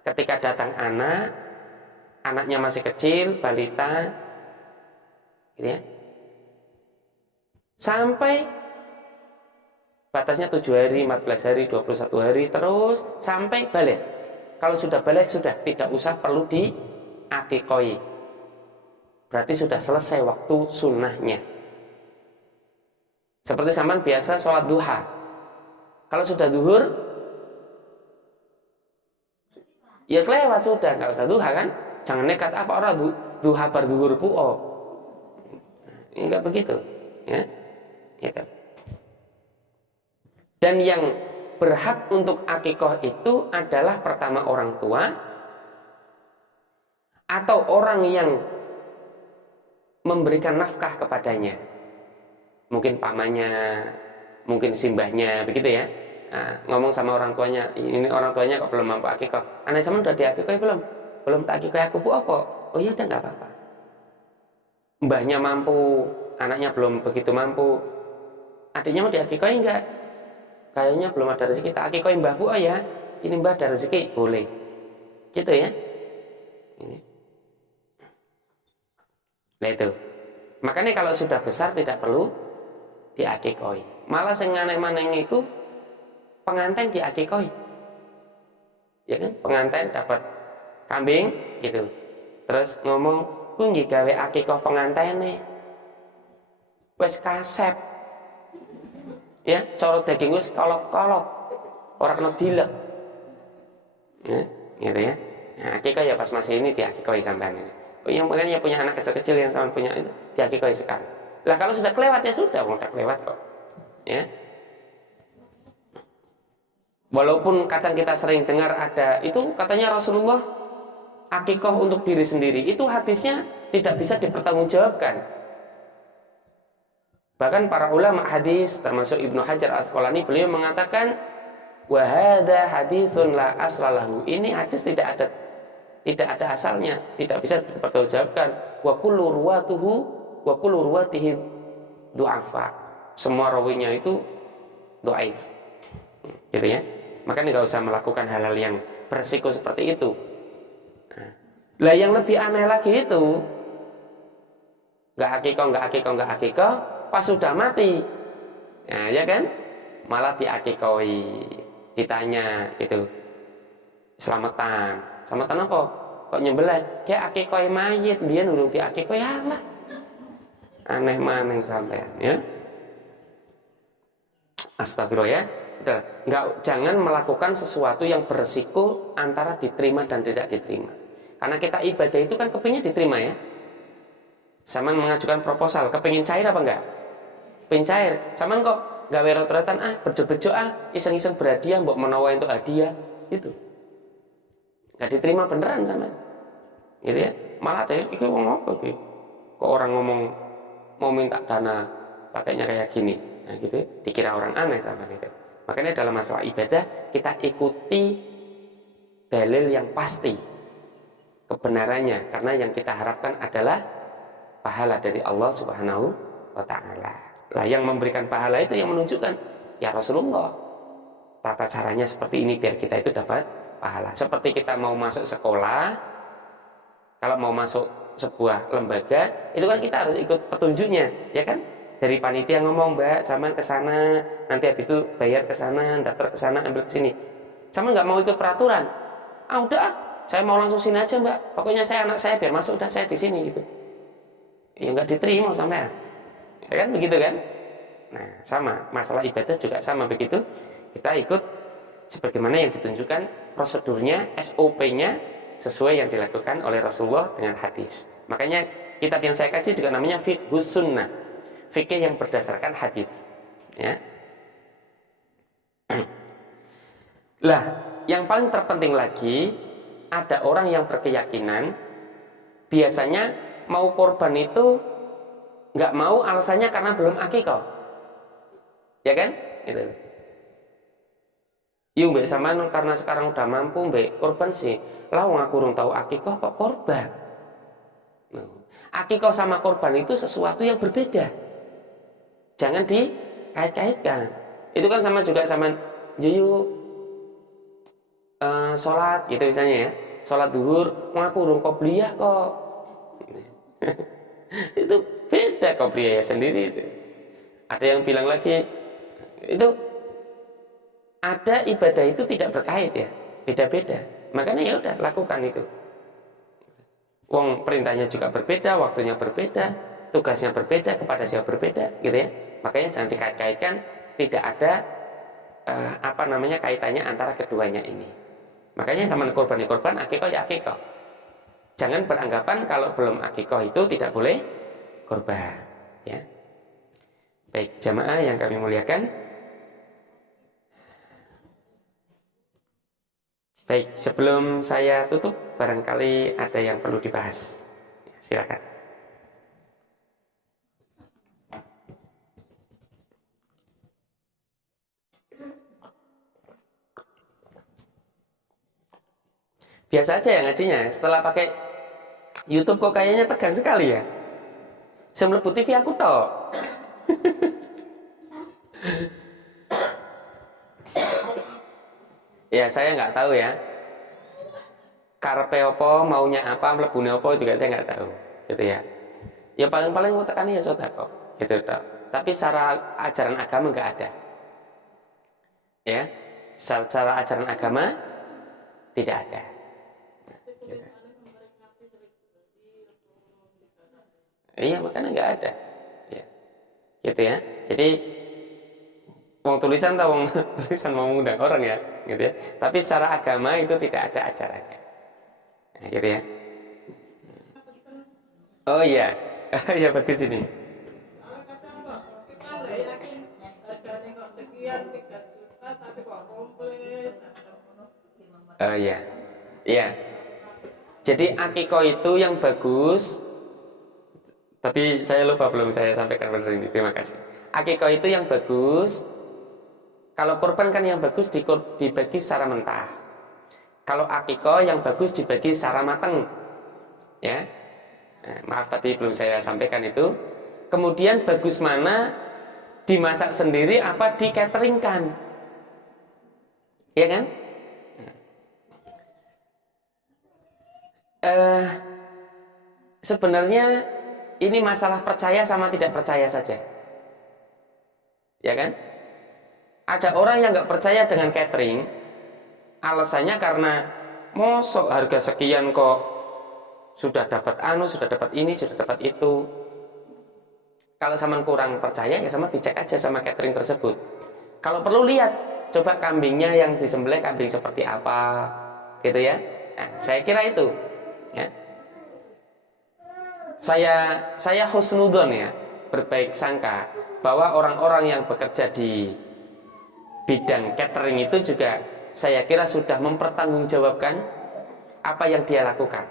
ketika datang anaknya masih kecil, balita, gitu ya. Sampai batasnya 7 hari, 14 hari, 21 hari, terus sampai baligh. Kalau sudah baligh sudah tidak usah perlu diakikoi. Berarti sudah selesai waktu sunnahnya. Seperti sampean biasa sholat duha. Kalau sudah zuhur, ya kelewat sudah, nggak usah duha kan? Jangan nekat apa orang duha bar zuhur pu'o. Enggak begitu, ya. Gitu. Dan yang berhak untuk akikah itu adalah pertama orang tua atau orang yang memberikan nafkah kepadanya. Mungkin pamannya, mungkin simbahnya, begitu ya. Nah, ngomong sama orang tuanya, ini orang tuanya kok belum mampu akikah. Anak sama udah diakikah belum? Belum tak akikah aku bu apa? Oh iya udah nggak apa-apa. Mbahnya mampu, anaknya belum begitu mampu. Adiknya mau diakikah enggak? Kayaknya belum ada rezeki, tak akikah mbah bu. Oh ya, ini mbah ada rezeki, boleh. Gitu ya. Ini. Nah itu. Makanya kalau sudah besar tidak perlu diakikoi. Malah sing aneh-aneh iku pengantin diakikoi. Ya kan? Pengantin dapat kambing gitu. Terus ngomong, "Ku nggih gawe akikah pengantene." Wis kasep. Ya, cara daging wis kolok-kolok. Ora kena dilek. Ya, gitu ya. Nah, akikah ya pas masih ini diakikoi sampean ini. Yang makanya punya anak kecil-kecil yang sama punya itu diakikoi sekarang. Lah kalau sudah kelewat ya sudah, udah kelewat kok. Ya. Walaupun kadang kita sering dengar ada itu katanya Rasulullah akikah untuk diri sendiri, itu hadisnya tidak bisa dipertanggungjawabkan. Bahkan para ulama hadis termasuk Ibnu Hajar Al-Asqalani beliau mengatakan wa hadza haditsun la aslalahu. Ini hadis tidak ada asalnya, tidak bisa dipertanggungjawabkan. Wa kullu ruwatihi du'afa. Semua rawinya itu dhaif. Gitu ya. Makanya nggak usah melakukan hal-hal yang beresiko seperti itu. Lah yang lebih aneh lagi itu nggak akikah, pas sudah mati, nah ya kan, malah diakikoi, ditanya gitu, selamatan apa? Kok nyembelih? Kayak akikoi mayit, biar urung diakikoi, alah, aneh maneng sampean, ya. Astagfirullah ya. Jangan melakukan sesuatu yang beresiko antara diterima dan tidak diterima. Karena kita ibadah itu kan kepingin diterima ya. Saman mengajukan proposal, kepingin cair apa enggak? Kepingin cair. Saman kok gawe rot-rotan bejo-bejo iseng-iseng berhadiah, mbok menawa untuk hadiah gitu. Enggak diterima beneran sama. Gitu ya. Malah ada iki wong apa iki? Kok orang ngomong mau minta dana pakainya kayak gini. Nah gitu, dikira orang aneh sama gitu. Makanya dalam masalah ibadah kita ikuti dalil yang pasti kebenarannya, karena yang kita harapkan adalah pahala dari Allah Subhanahu wa taala. Lah yang memberikan pahala itu yang menunjukkan Ya Rasulullah, tata caranya seperti ini biar kita itu dapat pahala. Seperti kita mau masuk sekolah, kalau mau masuk sebuah lembaga, itu kan kita harus ikut petunjuknya, ya kan? Dari panitia ngomong, Mbak, zaman ke sana, nanti habis itu bayar ke sana, daftar ke sana, ambil ke sini. Sama nggak mau ikut peraturan. Ah udah, saya mau langsung sini aja, Mbak. Pokoknya anak saya biar masuk, udah saya di sini gitu. Ya nggak diterima sampean. Ya kan begitu kan? Nah, sama, masalah ibadah juga sama begitu. Kita ikut sebagaimana yang ditunjukkan prosedurnya, SOP-nya sesuai yang dilakukan oleh Rasulullah dengan hadis. Makanya kitab yang saya kaji juga namanya Fiqhus Sunnah. Fikih yang berdasarkan hadis, ya. Lah, yang paling terpenting lagi, ada orang yang berkeyakinan biasanya mau korban itu nggak mau alasannya karena belum akikah, ya kan? Gitu. Yuk mbak sampean karena sekarang udah mampu mbak korban sih, lah wong aku urung tahu akikah kok korban. Akikah sama korban itu sesuatu yang berbeda. Jangan dikait-kaitkan. Itu kan sama juga sama juyu sholat gitu misalnya ya. Sholat duhur, aku urung qobliyah kok. Itu beda, qobliyah sendiri itu. Ada yang bilang lagi, itu ada ibadah itu tidak berkait ya, beda-beda. Makanya ya udah lakukan itu. Wong perintahnya juga berbeda, waktunya berbeda, tugasnya berbeda, kepada siapa berbeda, gitu ya. Makanya jangan dikait-kaitkan, tidak ada kaitannya antara keduanya ini. Makanya sama korban, akikah ya akikah. Jangan beranggapan kalau belum akikah itu tidak boleh korban, ya. Baik jamaah yang kami muliakan. Baik, sebelum saya tutup, barangkali ada yang perlu dibahas. Silakan. Biasa aja ya ngajinya. Setelah pakai YouTube kok kayaknya tegang sekali ya. Saya mlebu TV aku tok. Ya saya nggak tahu ya. Karepe apa, maunya apa, mlebune apa juga saya nggak tahu. Gitu ya. Ya paling-paling mau tekan ya sedekah. Gitu tok. Tapi secara ajaran agama nggak ada. Ya. Secara ajaran agama tidak ada. Iya makanya nggak ada, ya. Gitu ya. Jadi wong tulisan atau wong tulisan mau mengundang orang ya, gitu ya. Tapi secara agama itu tidak ada ajarannya, nah, gitu ya. Oh iya, ya bagus ini. Oh iya, iya. Jadi akikah itu yang bagus. Tapi saya lupa belum saya sampaikan benar ini. Terima kasih. Akikah itu yang bagus. Kalau kurban kan yang bagus dibagi secara mentah. Kalau akikah yang bagus dibagi secara matang. Ya. Nah, maaf tadi belum saya sampaikan itu. Kemudian bagus mana dimasak sendiri apa di cateringkan. Ya kan? Sebenarnya ini masalah percaya sama tidak percaya saja, ya kan? Ada orang yang nggak percaya dengan catering, alasannya karena mosok harga sekian kok sudah dapat sudah dapat ini, sudah dapat itu. Kalau sama kurang percaya ya sama dicek aja sama catering tersebut. Kalau perlu lihat, coba kambingnya yang disembelih kambing seperti apa, gitu ya. Nah, saya kira itu, ya. Saya husnudon ya, berbaik sangka bahwa orang-orang yang bekerja di bidang catering itu juga saya kira sudah mempertanggungjawabkan apa yang dia lakukan.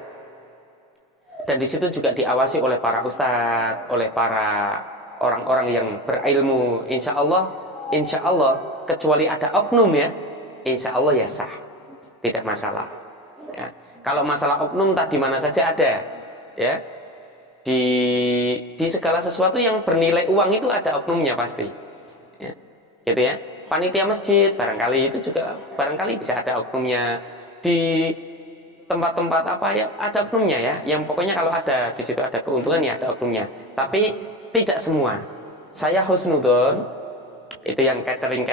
Dan di situ juga diawasi oleh para ustadz, oleh para orang-orang yang berilmu. Insya Allah kecuali ada oknum ya, insya Allah ya sah, tidak masalah. Ya. Kalau masalah oknum tadi mana saja ada, ya. Di segala sesuatu yang bernilai uang itu ada oknumnya pasti, ya. Gitu ya. panitia masjid, barangkali itu juga barangkali bisa ada oknumnya. Di tempat-tempat apa ya ada oknumnya ya. Yang pokoknya kalau ada di situ ada keuntungan ya ada oknumnya. Tapi tidak semua. Saya husnudon itu yang catering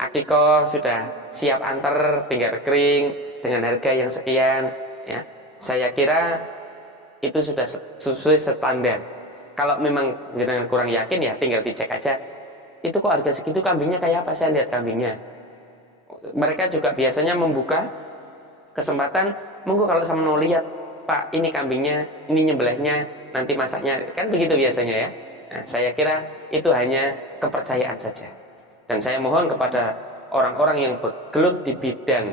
akikoh sudah siap antar, tinggal kering dengan harga yang sekian. Ya, saya kira itu sudah sesuai standar. Kalau memang jenengan kurang yakin ya tinggal dicek aja. Itu kok harga segitu, kambingnya kayak apa, saya lihat kambingnya. Mereka juga biasanya membuka kesempatan, monggo kalau sama mau lihat Pak, ini kambingnya, ini nyembelihnya, nanti masaknya, kan begitu biasanya ya. Nah, saya kira itu hanya kepercayaan saja. Dan saya mohon kepada orang-orang yang bergelut di bidang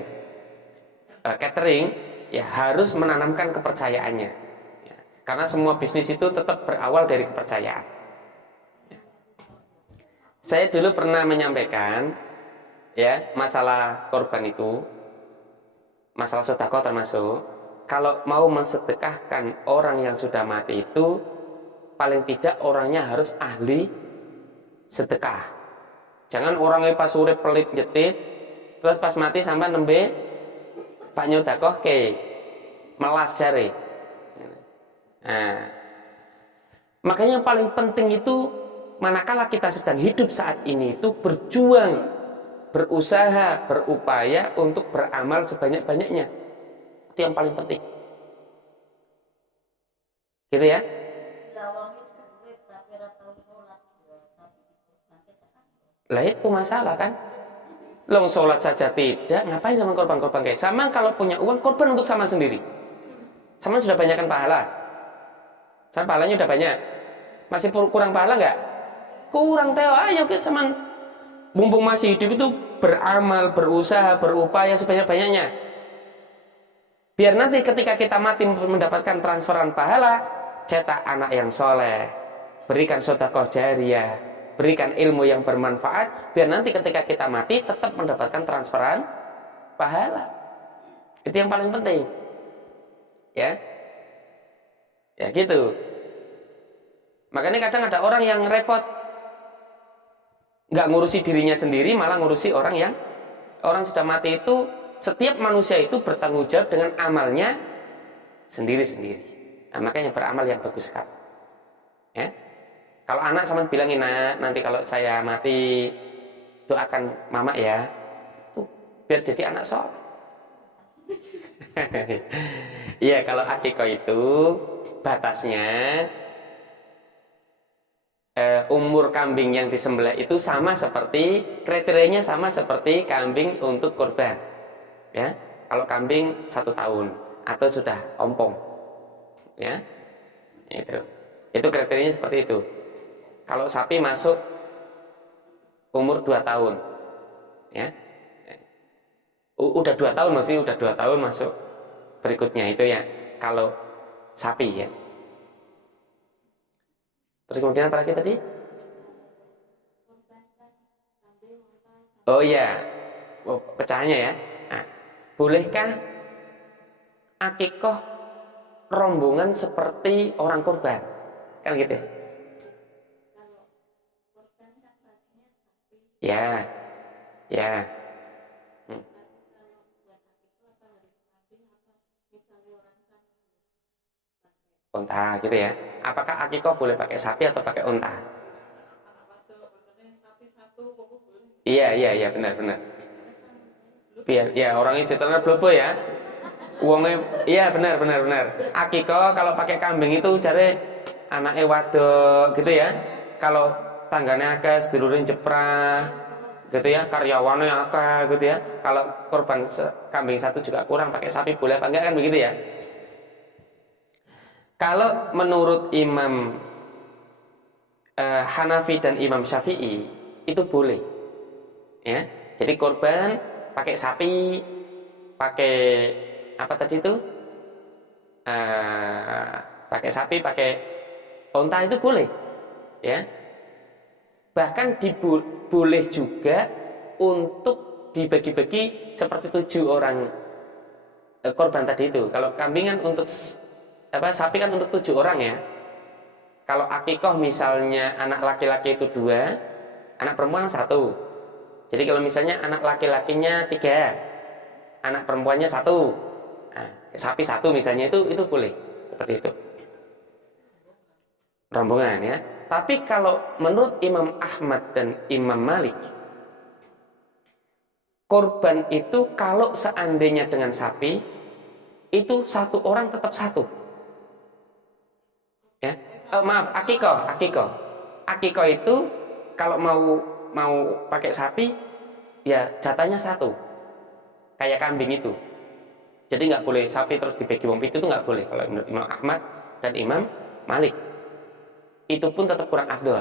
catering, ya harus menanamkan kepercayaannya. Ya, karena semua bisnis itu tetap berawal dari kepercayaan. Saya dulu pernah menyampaikan ya masalah korban itu, masalah sedekah termasuk, kalau mau mensedekahkan orang yang sudah mati itu paling tidak orangnya harus ahli sedekah. Jangan orangnya pas urip pelit nyetit, terus pas mati sampai nembe Pak nyodakoh ke melas jari. Nah, makanya yang paling penting itu manakala kita sedang hidup saat ini itu berjuang, berusaha, berupaya untuk beramal sebanyak-banyaknya. Itu yang paling penting. Gitu ya? Lah itu masalah kan? Long sholat saja tidak, ngapain sama korban-korban kayak sama? Kalau punya uang, korban untuk sama sendiri. Sama sudah banyak kan pahala? Sama pahalanya udah banyak. Masih kurang pahala nggak? Kurang teo, ayo kita sama mumpung masih hidup itu beramal, berusaha, berupaya sebanyak-banyaknya. Biar nanti ketika kita mati mendapatkan transferan pahala, cetak anak yang soleh, berikan sedekah jariyah, berikan ilmu yang bermanfaat, biar nanti ketika kita mati tetap mendapatkan transferan pahala. Itu yang paling penting. Ya. Ya gitu. Makanya kadang ada orang yang repot, nggak ngurusi dirinya sendiri, malah ngurusi orang sudah mati itu. Setiap manusia itu bertanggung jawab dengan amalnya sendiri-sendiri. Nah, makanya beramal yang bagus sekali. Ya. Kalau anak sama bilangin, nak, nanti kalau saya mati doakan mama ya, tuh biar jadi anak soleh. Iya, kalau akikoh itu batasnya umur kambing yang disembelih itu sama seperti kriterianya sama seperti kambing untuk kurban. Ya, kalau kambing 1 tahun atau sudah ompong, ya, itu kriterianya seperti itu. Kalau sapi masuk umur 2 tahun, ya, udah 2 tahun masih udah 2 tahun masuk berikutnya itu ya. Kalau sapi ya. Terus kemudian apa lagi tadi? Oh iya, pecahannya ya. Nah, bolehkah akikoh rombongan seperti orang kurban? Kan gitu ya? Ya, ya. Unta gitu ya. Apakah akikoh boleh pakai sapi atau pakai unta? Iya benar. Biar ya orangnya cetarnya blobo ya. Uangnya iya benar. Akikoh kalau pakai kambing itu cari anaknya wadok gitu ya. Kalau tangganya akeh sedulurin jeprah gitu ya, karyawannya akeh gitu ya. Kalau korban kambing 1 juga kurang, pakai sapi boleh apa enggak kan begitu ya? Kalau menurut Imam Hanafi dan Imam Syafi'i itu boleh, ya. Jadi korban pakai sapi, pakai apa tadi itu? Pakai sapi, pakai unta itu boleh, ya. Bahkan boleh juga untuk dibagi-bagi seperti 7 orang korban tadi itu. Kalau kambing kan untuk sapi kan untuk 7 orang ya. Kalau akikoh misalnya anak laki-laki itu 2, anak perempuan 1. Jadi kalau misalnya anak laki-lakinya 3, anak perempuannya 1, nah, sapi 1 misalnya, itu boleh seperti itu. Rombongan ya. Tapi kalau menurut Imam Ahmad dan Imam Malik, korban itu kalau seandainya dengan sapi, itu 1 orang tetap 1. Ya. Maaf, akikoh. Akikoh itu kalau mau pakai sapi, ya jatahnya 1. Kayak kambing itu. Jadi nggak boleh sapi terus dibagi wong pitu, itu nggak boleh kalau menurut Imam Ahmad dan Imam Malik. Itu pun tetap kurang afdol,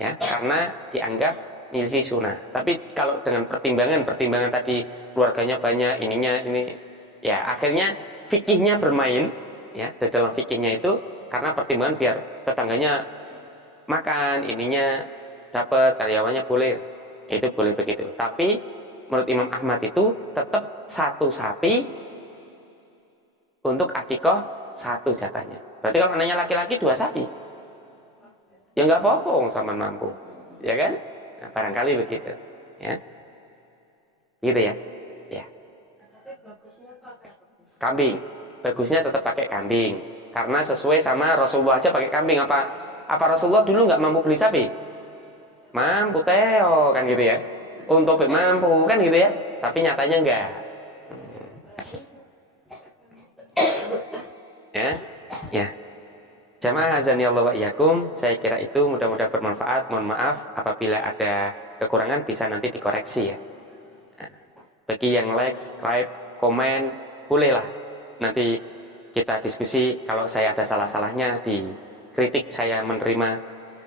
ya, karena dianggap ngisi sunnah. Tapi kalau dengan pertimbangan tadi keluarganya banyak, ini, ya akhirnya fikihnya bermain, ya, di dalam fikihnya itu karena pertimbangan biar tetangganya makan, ininya dapat, karyawannya boleh, itu boleh begitu. Tapi menurut Imam Ahmad itu tetap 1 sapi untuk akikoh, 1 jatahnya. Berarti kalau anaknya laki-laki 2 sapi. Ya nggak apa-apa, sama mampu, ya kan? Nah, barangkali begitu, ya, gitu ya, ya. Kambing, bagusnya tetap pakai kambing, karena sesuai sama Rasulullah aja pakai kambing. Apa Rasulullah dulu nggak mampu beli sapi? Mampu Teo, kan gitu ya. Untuk mampu kan gitu ya. Tapi nyatanya enggak. Ya. Jamaah azani Allah wa iyyakum, saya kira itu mudah-mudahan bermanfaat. Mohon maaf apabila ada kekurangan, bisa nanti dikoreksi ya. Nah, bagi yang like, subscribe, komen, bolehlah nanti kita diskusi. Kalau saya ada salah-salahnya, dikritik, saya menerima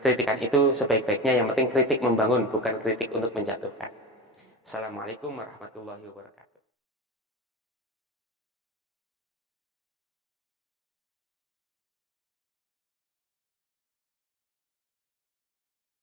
kritikan itu sebaik-baiknya. Yang penting kritik membangun, bukan kritik untuk menjatuhkan. Assalamualaikum warahmatullahi wabarakatuh.